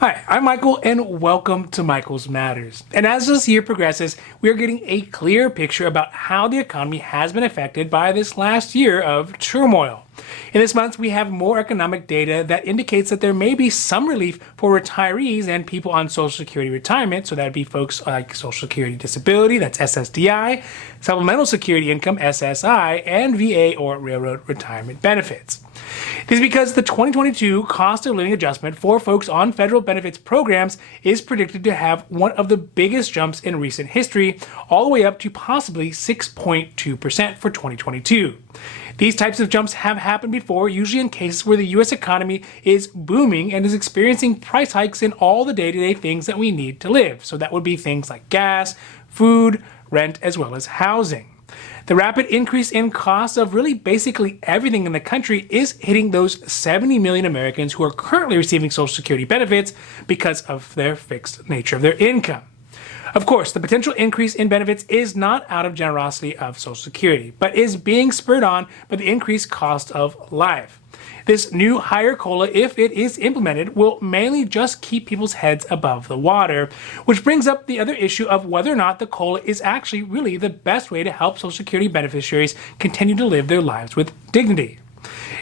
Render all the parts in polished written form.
Hi, I'm Michael and welcome to Michael's Matters. And as this year progresses, we are getting a clear picture about how the economy has been affected by this last year of turmoil. In this month, we have more economic data that indicates that there may be some relief for retirees and people on Social Security retirement. So that would be folks like Social Security Disability, that's SSDI, Supplemental Security Income, SSI, and VA or Railroad Retirement Benefits. This is because the 2022 cost of living adjustment for folks on federal benefits programs is predicted to have one of the biggest jumps in recent history, all the way up to possibly 6.2% for 2022. These types of jumps have happened before, usually in cases where the U.S. economy is booming and is experiencing price hikes in all the day-to-day things that we need to live. So that would be things like gas, food, rent, as well as housing. The rapid increase in costs of really basically everything in the country is hitting those 70 million Americans who are currently receiving Social Security benefits because of their fixed nature of their income. Of course, the potential increase in benefits is not out of generosity of Social Security, but is being spurred on by the increased cost of life. This new higher COLA, if it is implemented, will mainly just keep people's heads above the water, which brings up the other issue of whether or not the COLA is actually really the best way to help Social Security beneficiaries continue to live their lives with dignity.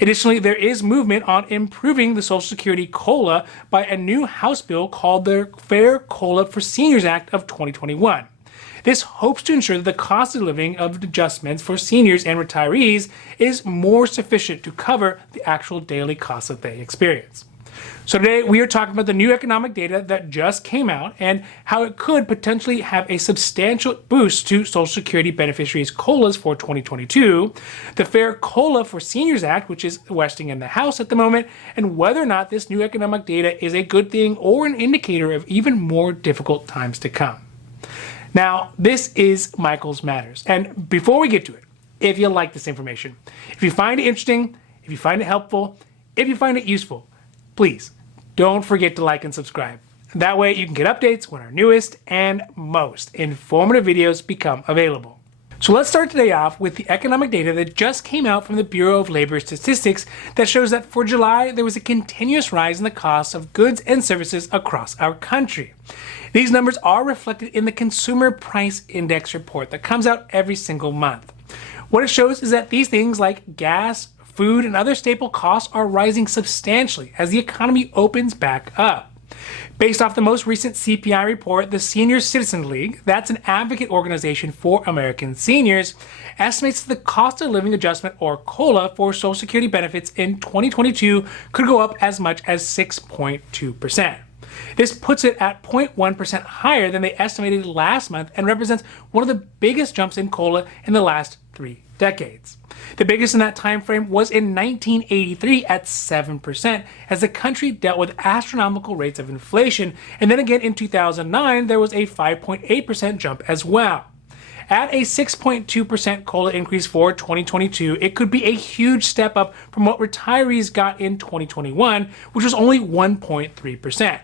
Additionally, there is movement on improving the Social Security COLA by a new House bill called the Fair COLA for Seniors Act of 2021. This hopes to ensure that the cost of living of adjustments for seniors and retirees is more sufficient to cover the actual daily costs that they experience. So today we are talking about the new economic data that just came out and how it could potentially have a substantial boost to Social Security beneficiaries' COLAs for 2022, the Fair COLA for Seniors Act, which is resting in the House at the moment, and whether or not this new economic data is a good thing or an indicator of even more difficult times to come. Now, this is Michael's Matters. And before we get to it, if you like this information, if you find it interesting, if you find it helpful, if you find it useful, please don't forget to like and subscribe. That way you can get updates when our newest and most informative videos become available. So let's start today off with the economic data that just came out from the Bureau of Labor Statistics that shows that for July, there was a continuous rise in the cost of goods and services across our country. These numbers are reflected in the Consumer Price Index report that comes out every single month. What it shows is that these things like gas, food, and other staple costs are rising substantially as the economy opens back up. Based off the most recent CPI report, the Senior Citizen League, that's an advocate organization for American seniors, estimates that the cost of living adjustment, or COLA, for Social Security benefits in 2022 could go up as much as 6.2%. This puts it at 0.1% higher than they estimated last month and represents one of the biggest jumps in COLA in the last 3 decades. The biggest in that time frame was in 1983 at 7%, as the country dealt with astronomical rates of inflation, and then again in 2009 there was a 5.8% jump as well. At a 6.2% COLA increase for 2022, it could be a huge step up from what retirees got in 2021, which was only 1.3%.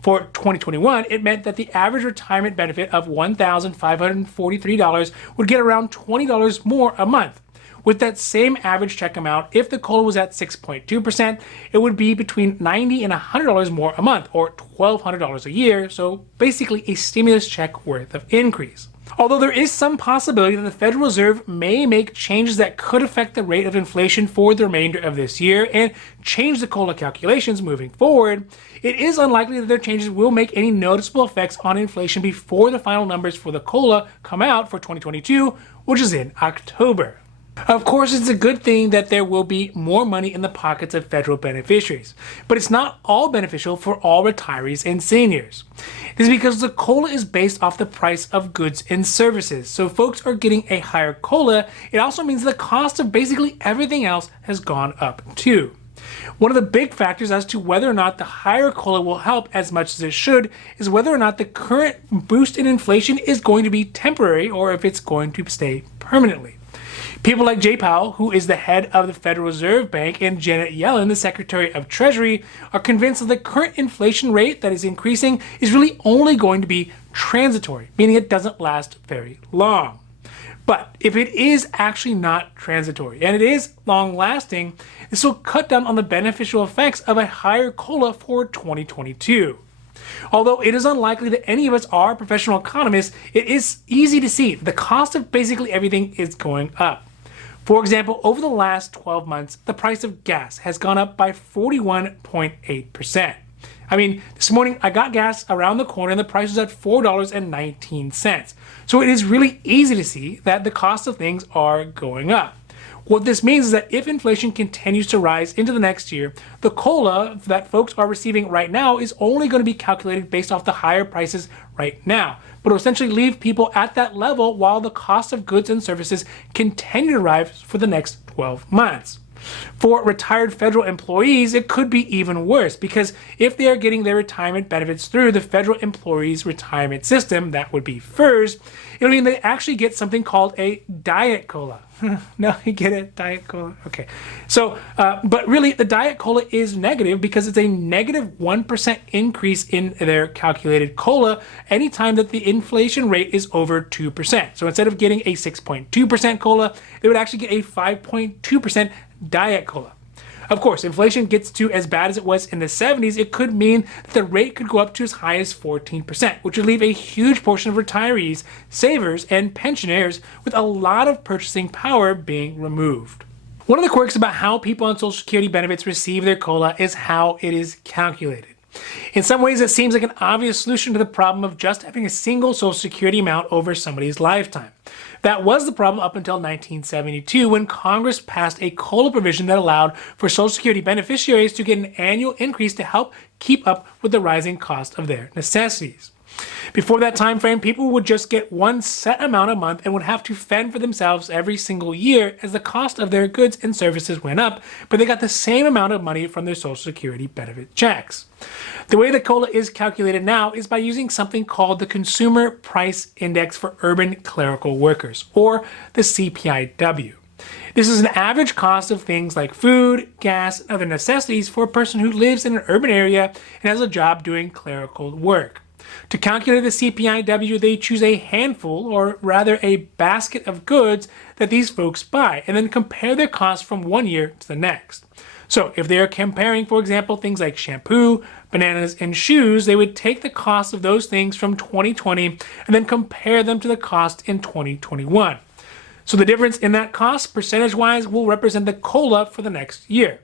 For 2021, it meant that the average retirement benefit of $1,543 would get around $20 more a month. With that same average check amount, if the COLA was at 6.2%, it would be between $90 and $100 more a month, or $1,200 a year, so basically a stimulus check worth of increase. Although there is some possibility that the Federal Reserve may make changes that could affect the rate of inflation for the remainder of this year and change the COLA calculations moving forward, it is unlikely that their changes will make any noticeable effects on inflation before the final numbers for the COLA come out for 2022, which is in October. Of course, it's a good thing that there will be more money in the pockets of federal beneficiaries, but it's not all beneficial for all retirees and seniors. This is because the COLA is based off the price of goods and services. So if folks are getting a higher COLA, it also means the cost of basically everything else has gone up too. One of the big factors as to whether or not the higher COLA will help as much as it should is whether or not the current boost in inflation is going to be temporary or if it's going to stay permanently. People like Jay Powell, who is the head of the Federal Reserve Bank, and Janet Yellen, the Secretary of Treasury, are convinced that the current inflation rate that is increasing is really only going to be transitory, meaning it doesn't last very long. But if it is actually not transitory and it is long-lasting, this will cut down on the beneficial effects of a higher COLA for 2022. Although it is unlikely that any of us are professional economists, it is easy to see the cost of basically everything is going up. For example, over the last 12 months, the price of gas has gone up by 41.8%. I mean, this morning I got gas around the corner and the price was at $4.19. So it is really easy to see that the cost of things are going up. What this means is that if inflation continues to rise into the next year, the COLA that folks are receiving right now is only going to be calculated based off the higher prices right now, but will essentially leave people at that level while the cost of goods and services continue to rise for the next 12 months. For retired federal employees, it could be even worse because if they are getting their retirement benefits through the federal employees retirement system, that would be FERS, it'll mean they actually get something called a diet COLA. No, you get it? Diet COLA? Okay. So, but really the diet COLA is negative because it's a negative 1% increase in their calculated COLA anytime that the inflation rate is over 2%. So instead of getting a 6.2% COLA, they would actually get a 5.2% diet COLA. Of course, inflation gets to as bad as it was in the 70s, it could mean that the rate could go up to as high as 14%, which would leave a huge portion of retirees, savers, and pensioners with a lot of purchasing power being removed. One of the quirks about how people on Social Security benefits receive their COLA is how it is calculated. In some ways, it seems like an obvious solution to the problem of just having a single Social Security amount over somebody's lifetime. That was the problem up until 1972 when Congress passed a COLA provision that allowed for Social Security beneficiaries to get an annual increase to help keep up with the rising cost of their necessities. Before that time frame, people would just get one set amount a month and would have to fend for themselves every single year as the cost of their goods and services went up, but they got the same amount of money from their Social Security benefit checks. The way the COLA is calculated now is by using something called the Consumer Price Index for Urban Clerical Workers, or the CPIW. This is an average cost of things like food, gas, and other necessities for a person who lives in an urban area and has a job doing clerical work. To calculate the CPIW, they choose a handful, or rather a basket of goods that these folks buy, and then compare their costs from one year to the next. So if they are comparing, for example, things like shampoo, bananas, and shoes, they would take the cost of those things from 2020 and then compare them to the cost in 2021. So the difference in that cost, percentage-wise, will represent the COLA for the next year.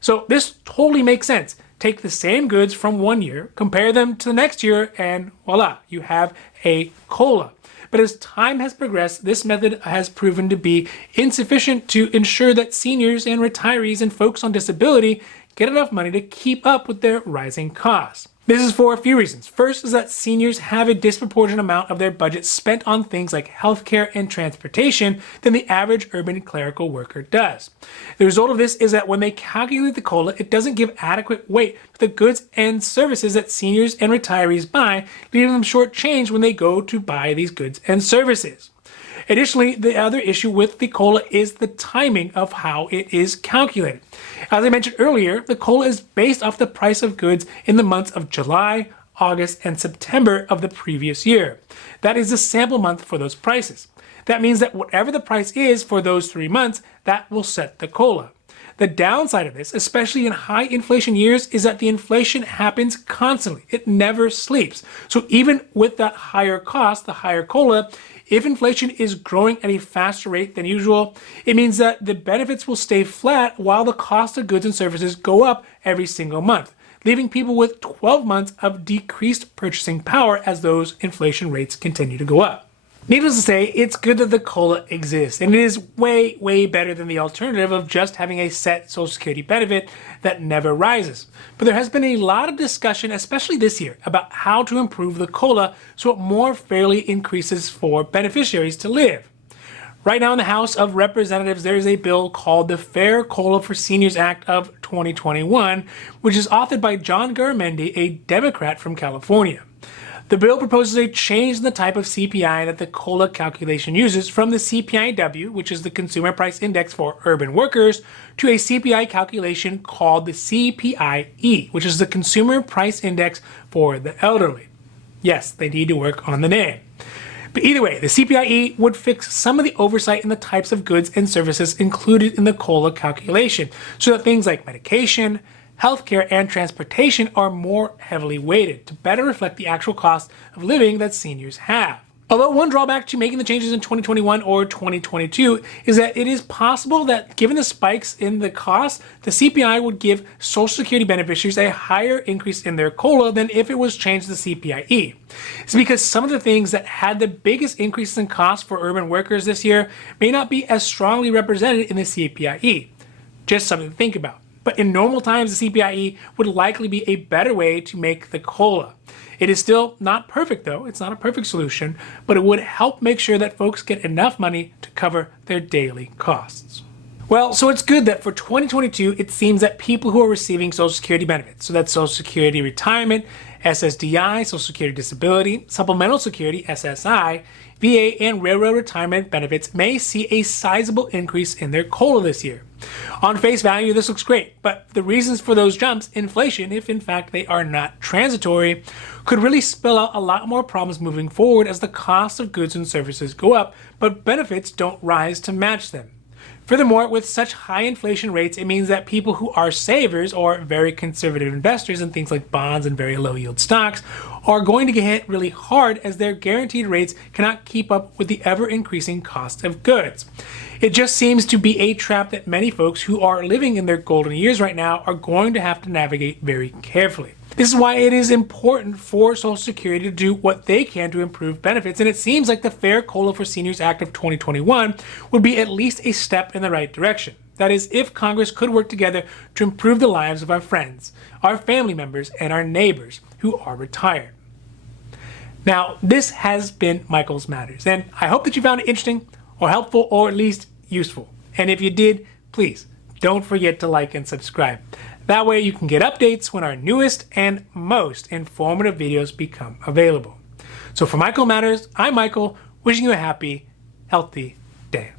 So this totally makes sense. Take the same goods from one year, compare them to the next year, and voila, you have a COLA. But as time has progressed, this method has proven to be insufficient to ensure that seniors and retirees and folks on disability get enough money to keep up with their rising costs. This is for a few reasons. First is that seniors have a disproportionate amount of their budget spent on things like healthcare and transportation than the average urban clerical worker does. The result of this is that when they calculate the COLA, it doesn't give adequate weight to the goods and services that seniors and retirees buy, leaving them short change when they go to buy these goods and services. Additionally, the other issue with the COLA is the timing of how it is calculated. As I mentioned earlier, the COLA is based off the price of goods in the months of July, August, and September of the previous year. That is the sample month for those prices. That means that whatever the price is for those 3 months, that will set the COLA. The downside of this, especially in high inflation years, is that the inflation happens constantly. It never sleeps. So even with that higher cost, the higher COLA, if inflation is growing at a faster rate than usual, it means that the benefits will stay flat while the cost of goods and services go up every single month, leaving people with 12 months of decreased purchasing power as those inflation rates continue to go up. Needless to say, it's good that the COLA exists, and it is way, way better than the alternative of just having a set Social Security benefit that never rises. But there has been a lot of discussion, especially this year, about how to improve the COLA so it more fairly increases for beneficiaries to live. Right now in the House of Representatives, there is a bill called the Fair COLA for Seniors Act of 2021, which is authored by John Garamendi, a Democrat from California. The bill proposes a change in the type of CPI that the COLA calculation uses from the CPIW, which is the Consumer Price Index for Urban Workers, to a CPI calculation called the CPIE, which is the Consumer Price Index for the Elderly. Yes, they need to work on the name. But either way, the CPIE would fix some of the oversight in the types of goods and services included in the COLA calculation, so that things like medication, healthcare, and transportation are more heavily weighted to better reflect the actual cost of living that seniors have. Although one drawback to making the changes in 2021 or 2022 is that it is possible that given the spikes in the cost, the CPI would give Social Security beneficiaries a higher increase in their COLA than if it was changed to CPIE. It's because some of the things that had the biggest increases in cost for urban workers this year may not be as strongly represented in the CPIE. Just something to think about. But in normal times, the CPIE would likely be a better way to make the COLA. It is still not perfect though, it's not a perfect solution, but it would help make sure that folks get enough money to cover their daily costs. Well, so it's good that for 2022, it seems that people who are receiving Social Security benefits, so that's Social Security Retirement, SSDI, Social Security Disability, Supplemental Security, SSI, VA, and Railroad Retirement benefits may see a sizable increase in their COLA this year. On face value, this looks great, but the reasons for those jumps, inflation, if in fact they are not transitory, could really spell out a lot more problems moving forward as the cost of goods and services go up, but benefits don't rise to match them. Furthermore, with such high inflation rates, it means that people who are savers or very conservative investors in things like bonds and very low yield stocks are going to get hit really hard as their guaranteed rates cannot keep up with the ever increasing cost of goods. It just seems to be a trap that many folks who are living in their golden years right now are going to have to navigate very carefully. This is why it is important for Social Security to do what they can to improve benefits, and it seems like the Fair COLA for Seniors Act of 2021 would be at least a step in the right direction. That is, if Congress could work together to improve the lives of our friends, our family members, and our neighbors who are retired. Now, this has been Michael's Matters, and I hope that you found it interesting or helpful or at least useful. And if you did, please don't forget to like and subscribe. That way you can get updates when our newest and most informative videos become available. So for Michael Matters, I'm Michael, wishing you a happy, healthy day.